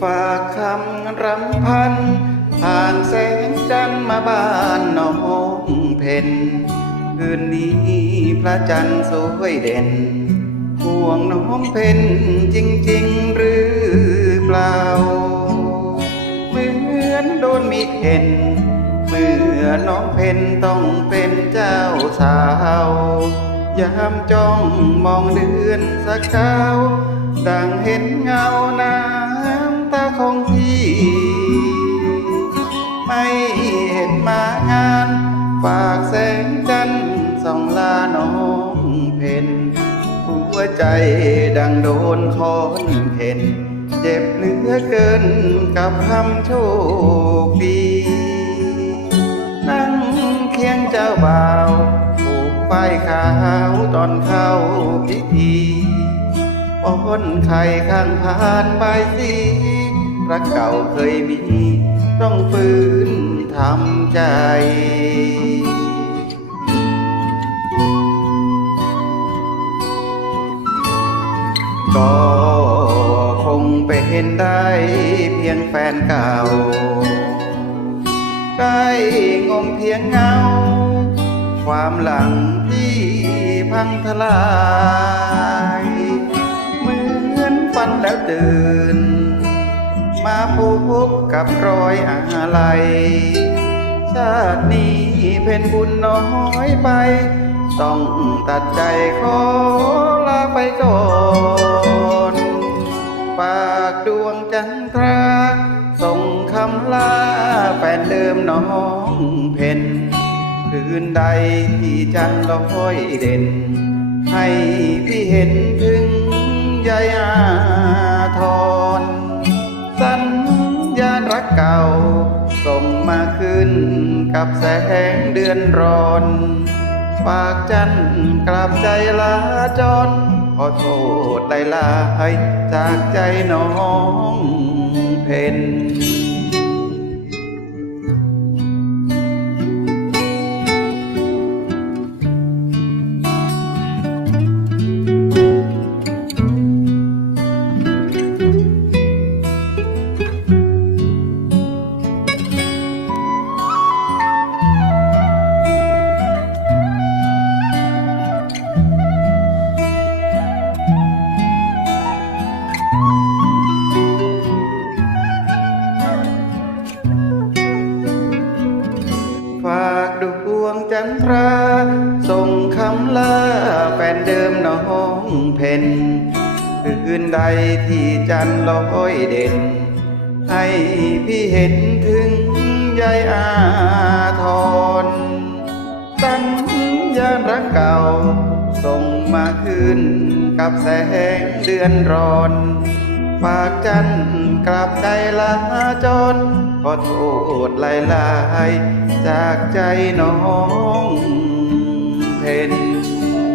ฝากคำรำพัน ผ่านแสงจันทร์มาบ้านน้องเพนคืนนี้พระจันทร์สวยเด่น ห่วงน้องเพนจริง ๆ หรือเปล่า เหมือนโดนมีดเห็น เมื่อน้องเพนต้องเป็นเจ้าสาวยามจ้องมองเดือนสักเช้าดังเห็นเงานา ของพี่ ไม่เห็นมางาน ฝากแสงจันทร์ส่องลาน้องเพนหัวใจดังโดนคอนเข็นเจ็บเหลือเกินกับคำโชคดีนั่งเคียงเจ้าบ่าวผูกป้ายขาวตอนเข้าพิธีป้อนไข่ข้างผ่านใบสี รักเก่าเคยมี ต้องฟื้นทำใจก็คงเป็นได้เพียงแฟนเก่า ได้งมเพียงเงา ความหลังที่พังทลาย เหมือนฝันแล้วตื่น มาพบกับรอยอะไร ชาตินี้เป็นบุญน้อยไป ต้องตัดใจขอลาไปก่อนฝากดวงจันทราส่งคำลาแฟนเดิมน้องเพนคืนใดที่จันทร์ลอยเด่น ให้พี่เห็นถึงยายอาทร กับแสงเดือนร้อนฝากจันทร์กลับใจลาจรขอโทษได้ลายจากใจน้องเพน คำลาแฟนเดิมน้องเพนคืนใดที่จันร์ลอยเด่น ให้พี่เห็นถึงยายอาทรสัญญาณรักเก่า ส่งมาคืนกับแสงเดือนร้อนฝากจันกลับใจลาจรขอโทษหลายลายๆจากใจน้อง anticipating